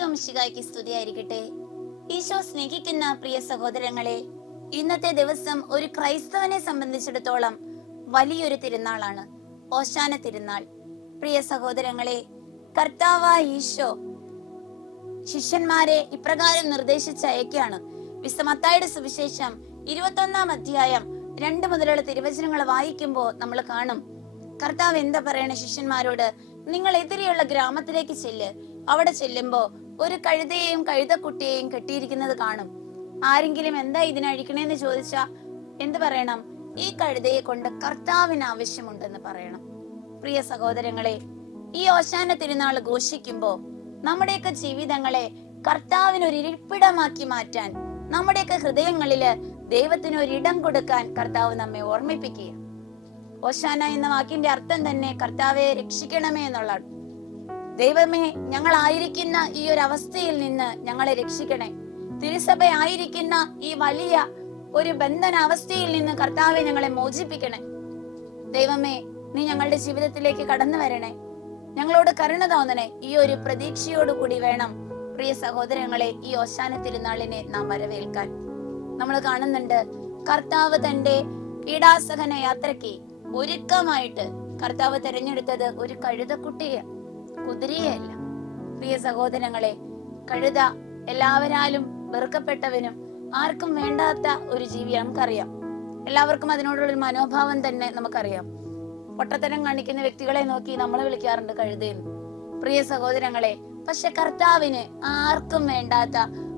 ഈശോ മിശികായ്ക്ക് സ്തുതിയായിരിക്കട്ടെ. ഈശോ സ്നേഹിക്കുന്ന പ്രിയ സഹോദരങ്ങളെ ഇന്നത്തെ ദിവസം ഒരു ക്രൈസ്തവനെ സംബന്ധിച്ചിടത്തോളം വലിയൊരു തിരുനാളാണ്. ഓശാന തിരുനാൾ. പ്രിയ സഹോദരങ്ങളെ കർത്താവ ഈശോ ശിഷ്യന്മാരെ ഇപ്രകാരം നിർദ്ദേശിച്ചയക്കാണ് വിശ്വമത്തായുടെ സുവിശേഷം ഇരുപത്തൊന്നാം അധ്യായം രണ്ട് മുതലുള്ള തിരുവചനങ്ങൾ വായിക്കുമ്പോൾ നമ്മൾ കാണും. കർത്താവ് എന്താ പറയണ ശിഷ്യന്മാരോട്? നിങ്ങൾ എതിരെയുള്ള ഗ്രാമത്തിലേക്ക് ചെല്ല്. അവിടെ ചെല്ലുമ്പോ ഒരു കഴുതയെയും കഴുതക്കുട്ടിയെയും കെട്ടിയിരിക്കുന്നത് കാണും. ആരെങ്കിലും എന്താ ഇതിനഴിക്കണേന്ന് ചോദിച്ചാ എന്ത് പറയണം? ഈ കഴുതയെ കൊണ്ട് കർത്താവിന് ആവശ്യമുണ്ടെന്ന് പറയണം. പ്രിയ സഹോദരങ്ങളെ ഈ ഓശാന തിരുനാൾ ഘോഷിക്കുമ്പോ നമ്മുടെയൊക്കെ ജീവിതങ്ങളെ കർത്താവിന് ഒരു ഇരിപ്പിടമാക്കി മാറ്റാൻ നമ്മുടെയൊക്കെ ഹൃദയങ്ങളിൽ ദൈവത്തിന് ഒരു ഇടം കൊടുക്കാൻ കർത്താവ് നമ്മെ ഓർമ്മിപ്പിക്കുക ഓശാന എന്ന വാക്കിന്റെ അർത്ഥം തന്നെ കർത്താവെ രക്ഷിക്കണമേ എന്നുള്ളതാണ് ദൈവമേ ഞങ്ങൾ ആയിരിക്കുന്ന ഈ ഒരു അവസ്ഥയിൽ നിന്ന് ഞങ്ങളെ രക്ഷിക്കണേ. തിരുസഭ ആയിരിക്കുന്ന ഈ വലിയ ഒരു ബന്ധന അവസ്ഥയിൽ നിന്ന് കർത്താവെ ഞങ്ങളെ മോചിപ്പിക്കണേ. ദൈവമേ നീ ഞങ്ങളുടെ ജീവിതത്തിലേക്ക് കടന്നു വരണേ. ഞങ്ങളോട് കരുണ തോന്നണേ. ഈ ഒരു പ്രതീക്ഷയോട് കൂടി വേണം പ്രിയ സഹോദരങ്ങളെ ഈ ഓശാന തിരുനാളിനെ നാം വരവേൽക്കാൻ. നമ്മൾ കാണുന്നുണ്ട് കർത്താവ് തന്റെ പീഡാസഹന യാത്രയ്ക്ക് ഒരുക്കമായിട്ട് കർത്താവ് തെരഞ്ഞെടുത്തത് ഒരു കഴുതക്കുട്ടിയെ. കുതിരയല്ല പ്രിയ സഹോദരങ്ങളെ കഴുത എല്ലാവരാലും വെറുക്കപ്പെട്ടവനും ആർക്കും വേണ്ടാത്ത ഒരു ജീവിയാണ് നമുക്കറിയാം. എല്ലാവർക്കും അതിനോടുള്ള ഒരു മനോഭാവം തന്നെ നമുക്കറിയാം. പൊട്ടത്തരം കാണിക്കുന്ന വ്യക്തികളെ നോക്കി നമ്മൾ വിളിക്കാറുണ്ട് കഴുതയെന്ന് പ്രിയ സഹോദരങ്ങളെ പക്ഷെ കർത്താവിന് ആർക്കും വേണ്ടാത്ത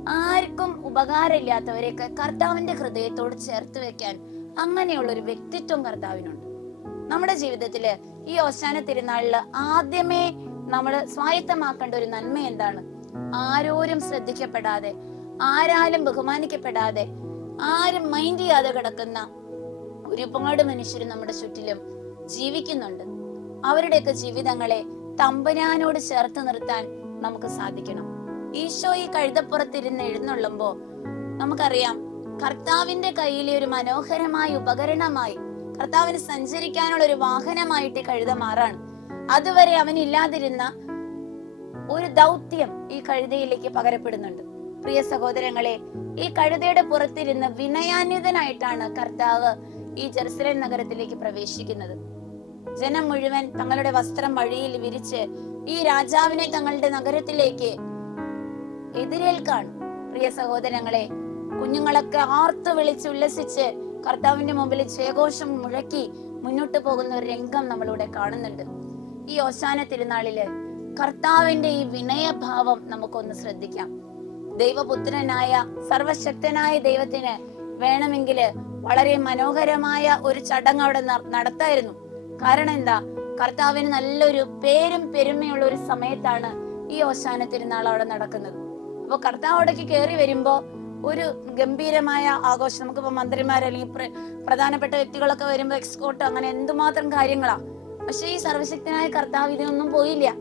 ആർക്കും ഉപകാരമില്ലാത്തവരെയൊക്കെ കർത്താവിന്റെ ഹൃദയത്തോട് ചേർത്ത് വെക്കാൻ അങ്ങനെയുള്ള ഒരു വ്യക്തിത്വം കർത്താവിനുണ്ട്. നമ്മുടെ ജീവിതത്തിൽ ഈ ഓശാന തിരുനാളിൽ ആദ്യമേ നമ്മൾ സ്വായത്തമാക്കേണ്ട ഒരു നന്മ എന്താണ്? ആരോരും ശ്രദ്ധിക്കപ്പെടാതെ ആരാലും ബഹുമാനിക്കപ്പെടാതെ ആരും മൈൻഡ് ചെയ്യാതെ കിടക്കുന്ന ഒരുപാട് മനുഷ്യർ നമ്മുടെ ചുറ്റിലും ജീവിക്കുന്നുണ്ട്. അവരുടെയൊക്കെ ജീവിതങ്ങളെ തമ്പനാനോട് ചേർത്ത് നിർത്താൻ നമുക്ക് സാധിക്കണം. ഈശോ ഈ കഴുതപ്പുറത്തിരുന്ന് എഴുന്നള്ളുമ്പോ നമുക്കറിയാം കർത്താവിന്റെ കയ്യിലെ ഒരു മനോഹരമായ ഉപകരണമായി കർത്താവിന് സഞ്ചരിക്കാനുള്ള ഒരു വാഹനമായിട്ട് കഴുത മാറാണ്. അതുവരെ അവനില്ലാതിരുന്ന ഒരു ദൗത്യം ഈ കഴുതയിലേക്ക് പകരപ്പെടുന്നുണ്ട്. പ്രിയ സഹോദരങ്ങളെ ഈ കഴുതയുടെ പുറത്തിരുന്ന് വിനയാന്വിതനായിട്ടാണ് കർത്താവ് ഈ ജെറുസലേം നഗരത്തിലേക്ക് പ്രവേശിക്കുന്നത്. ജനം മുഴുവൻ തങ്ങളുടെ വസ്ത്രം വഴിയിൽ വിരിച്ച് ഈ രാജാവിനെ തങ്ങളുടെ നഗരത്തിലേക്ക് എതിരേൽക്കാണ് പ്രിയ സഹോദരങ്ങളെ കുഞ്ഞുങ്ങളൊക്കെ ആർത്ത് വിളിച്ച് ഉല്ലസിച്ച് കർത്താവിന്റെ മുമ്പിൽ ജയഘോഷം മുഴക്കി മുന്നോട്ട് പോകുന്ന ഒരു രംഗം നമ്മളിവിടെ കാണുന്നുണ്ട്. ഈ ഓശാന തിരുനാളിൽ കർത്താവിന്റെ ഈ വിനയഭാവം നമുക്കൊന്ന് ശ്രദ്ധിക്കാം. ദൈവപുത്രനായ സർവശക്തനായ ദൈവത്തിന് വേണമെങ്കിൽ വളരെ മനോഹരമായ ഒരു ചടങ്ങ് അവിടെ നടത്തായിരുന്നു. കാരണം എന്താ? കർത്താവിന് നല്ലൊരു പേരും പെരുമയുള്ള ഒരു സമയത്താണ് ഈ ഓശാന തിരുനാൾ അവിടെ നടക്കുന്നത്. അപ്പൊ കർത്താവ് അവിടേക്ക് കയറി വരുമ്പോ ഒരു ഗംഭീരമായ ആഘോഷം. നമുക്കിപ്പോ മന്ത്രിമാർ അല്ലെങ്കിൽ പ്രധാനപ്പെട്ട വ്യക്തികളൊക്കെ വരുമ്പോ എക്സ്കോട്ട് അങ്ങനെ എന്തുമാത്രം കാര്യങ്ങളാ? പക്ഷെ ഈ സർവശക്തനായ കർത്താവ് ഇതിനൊന്നും പോയില്ല.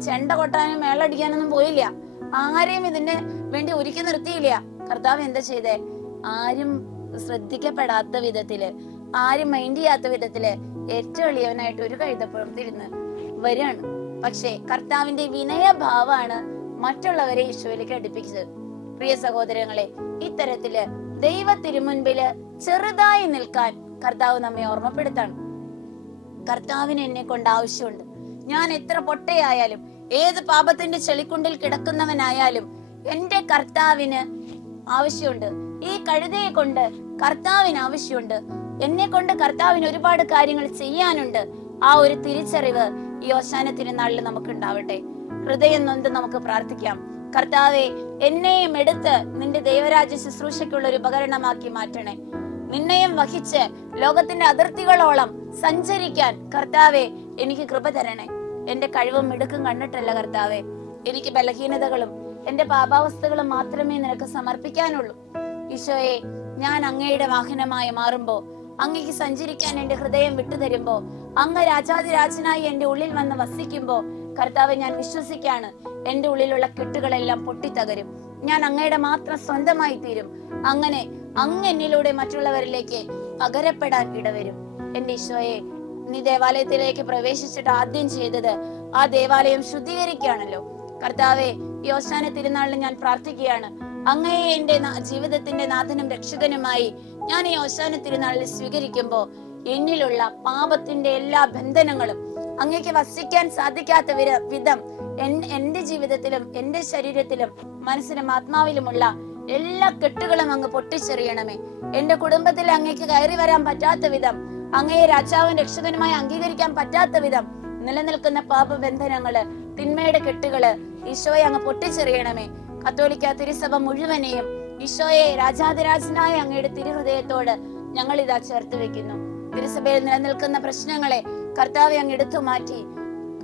ചെണ്ട കൊട്ടാനും മേളടിക്കാനൊന്നും പോയില്ല. ആരെയും ഇതിന് വേണ്ടി ഒരുക്കി നിർത്തിയില്ല. കർത്താവ് എന്താ ചെയ്തേ? ആരും ശ്രദ്ധിക്കപ്പെടാത്ത വിധത്തിൽ ആരും മൈൻഡ് ചെയ്യാത്ത വിധത്തിൽ ഏറ്റവും എളിയവനായിട്ട് ഒരു കഴുതപ്പുറത്തിരുന്ന് വരികയാണ്. പക്ഷേ കർത്താവിന്റെ വിനയഭാവാണ് മറ്റുള്ളവരെ ഈശോയിലേക്ക് അടുപ്പിച്ചത്. പ്രിയ സഹോദരങ്ങളെ ഇത്തരത്തിൽ ദൈവ തിരുമുൻപിൽ ചെറുതായി നിൽക്കാൻ കർത്താവ് നമ്മെ ഓർമ്മപ്പെടുത്താണ്. കർത്താവിന് എന്നെ കൊണ്ട് ആവശ്യമുണ്ട്. ഞാൻ എത്ര പൊട്ടയായാലും ഏത് പാപത്തിന്റെ ചെളിക്കുണ്ടിൽ കിടക്കുന്നവനായാലും എന്റെ കർത്താവിന് ആവശ്യമുണ്ട്. ഈ കഴുതയെ കൊണ്ട് കർത്താവിന് ആവശ്യമുണ്ട്. എന്നെ കൊണ്ട് കർത്താവിന് ഒരുപാട് കാര്യങ്ങൾ ചെയ്യാനുണ്ട്. ആ ഒരു തിരിച്ചറിവ് ഈ ഓശാന തിരുനാളിൽ നമുക്ക് ഉണ്ടാവട്ടെ ഹൃദയം നൊന്ത് നമുക്ക് പ്രാർത്ഥിക്കാം. കർത്താവെ എന്നെയും എടുത്ത് നിന്റെ ദൈവരാജ്യ ശുശ്രൂഷയ്ക്കുള്ള ഒരു ഉപകരണമാക്കി മാറ്റണേ. നിന്നെയും വഹിച്ച് ലോകത്തിന്റെ അതിർത്തികളോളം സഞ്ചരിക്കാൻ കർത്താവെ എനിക്ക് കൃപ തരണേ. എന്റെ കഴിവും മിടുക്കും കണ്ടിട്ടല്ല കർത്താവെ. എനിക്ക് ബലഹീനതകളും എന്റെ പാപാവസ്ഥകളും മാത്രമേ നിനക്ക് സമർപ്പിക്കാനുള്ളൂ. ഈശോയെ ഞാൻ അങ്ങയുടെ വാഹനമായി മാറുമ്പോ അങ്ങയ്ക്ക് സഞ്ചരിക്കാൻ എന്റെ ഹൃദയം വിട്ടുതരുമ്പോ അങ്ങ് രാജാതിരാജനായി എന്റെ ഉള്ളിൽ വന്ന് വസിക്കുമ്പോ കർത്താവ് ഞാൻ വിശ്വസിക്കാണ് എന്റെ ഉള്ളിലുള്ള കെട്ടുകളെല്ലാം പൊട്ടിത്തകരും. ഞാൻ അങ്ങയുടെ മാത്രം സ്വന്തമായി തീരും. അങ്ങനെ അങ്ങ് എന്നിലൂടെ മറ്റുള്ളവരിലേക്ക് പകരപ്പെടാൻ ഇടവരും. എന്റെ ഈശോയെ നീ ദേവാലയത്തിലേക്ക് പ്രവേശിച്ചിട്ട് ആദ്യം ചെയ്തത് ആ ദേവാലയം ശുദ്ധീകരിക്കുകയാണല്ലോ. കർത്താവെ യോശാന തിരുനാളിൽ ഞാൻ പ്രാർത്ഥിക്കുകയാണ്. അങ്ങയെ എന്റെ ജീവിതത്തിന്റെ നാഥനും രക്ഷകനുമായി ഞാൻ ഈ യോശാന തിരുനാളിൽ സ്വീകരിക്കുമ്പോ എന്നിലുള്ള പാപത്തിന്റെ എല്ലാ ബന്ധനങ്ങളും അങ്ങേക്ക് വസിക്കാൻ സാധിക്കാത്ത വിധം എന്റെ ജീവിതത്തിലും എന്റെ ശരീരത്തിലും മനസ്സിലും ആത്മാവിലുമുള്ള എല്ലാ കെട്ടുകളും അങ്ങ് പൊട്ടിച്ചെറിയണമേ. എന്റെ കുടുംബത്തിൽ അങ്ങേക്ക് കയറി വരാൻ പറ്റാത്ത വിധം അങ്ങയെ രാജാവും രക്ഷകനുമായി അംഗീകരിക്കാൻ പറ്റാത്ത വിധം നിലനിൽക്കുന്ന പാപബന്ധനങ്ങൾ തിന്മയുടെ കെട്ടുകൾ ഈശോയെ അങ്ങ് പൊട്ടിച്ചെറിയണമേ. കത്തോലിക്ക തിരുസഭ മുഴുവനെയും ഈശോയെ രാജാതിരാജനായ അങ്ങയുടെ തിരുഹൃദയത്തോട് ഞങ്ങൾ ഇതാ ചേർത്ത് വെക്കുന്നു. തിരുസഭയിൽ നിലനിൽക്കുന്ന പ്രശ്നങ്ങളെ കർത്താവെ അങ്ങ് എടുത്തു മാറ്റി.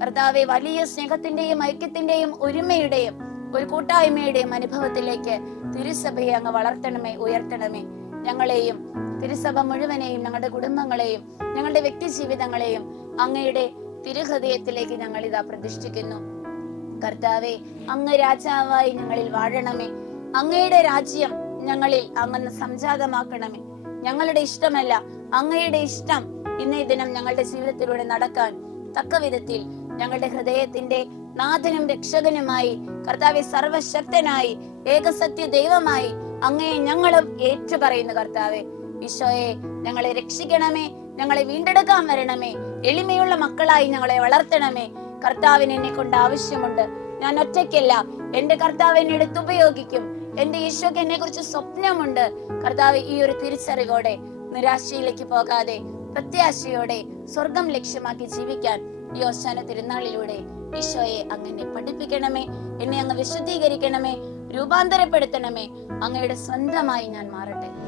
കർത്താവെ വലിയ സ്നേഹത്തിന്റെയും ഐക്യത്തിന്റെയും ഒരുമയുടെയും ഒരു കൂട്ടായ്മയുടെയും അനുഭവത്തിലേക്ക് തിരുസഭയെ അങ്ങ് വളർത്തണമേ ഉയർത്തണമേ. ഞങ്ങളെയും തിരുസഭ മുഴുവനെയും ഞങ്ങളുടെ കുടുംബങ്ങളെയും ഞങ്ങളുടെ വ്യക്തി ജീവിതങ്ങളെയും അങ്ങയുടെ തിരുഹൃദയത്തിലേക്ക് ഞങ്ങൾ ഇതാ പ്രതിഷ്ഠിക്കുന്നു. കർത്താവെ അങ്ങ് രാജാവായി ഞങ്ങളിൽ വാഴണമേ. അങ്ങയുടെ രാജ്യം ഞങ്ങളിൽ അങ്ങ് സംജാതമാക്കണമേ. ഞങ്ങളുടെ ഇഷ്ടമല്ല അങ്ങയുടെ ഇഷ്ടം ഇന്നേ ദിനം ഞങ്ങളുടെ ജീവിതത്തിലൂടെ നടക്കാൻ തക്ക വിധത്തിൽ ഞങ്ങളുടെ ഹൃദയത്തിന്റെ നാഥനും രക്ഷകനുമായി കർത്താവെ സർവശക്തനായി ഏകസത്യ ദൈവമായി അങ്ങയെ ഞങ്ങളും ഏറ്റുപറയുന്നു കർത്താവെ. ഈശോയെ ഞങ്ങളെ രക്ഷിക്കണമേ ഞങ്ങളെ വീണ്ടെടുക്കാൻ വരണമേ എളിമയുള്ള മക്കളായി ഞങ്ങളെ വളർത്തണമേ. കർത്താവിന് എന്നെ കൊണ്ട് ആവശ്യമുണ്ട്. ഞാൻ ഒറ്റയ്ക്കല്ല. എന്റെ കർത്താവ് എന്നെ എടുത്ത് ഉപയോഗിക്കും. എന്റെ ഈശോക്ക് എന്നെ കുറിച്ച് സ്വപ്നമുണ്ട്. കർത്താവ് ഈ ഒരു തിരിച്ചറിവോടെ നിരാശയിലേക്ക് പോകാതെ പ്രത്യാശയോടെ സ്വർഗം ലക്ഷ്യമാക്കി ജീവിക്കാൻ ഈ ഓശാന തിരുനാളിലൂടെ ഈശോയെ അങ്ങനെ പഠിപ്പിക്കണമേ. എന്നെ അങ്ങ് വിശുദ്ധീകരിക്കണമേ. രൂപാന്തരപ്പെടുത്തണമേ. അങ്ങയുടെ സ്വന്തമായി ഞാൻ മാറട്ടെ.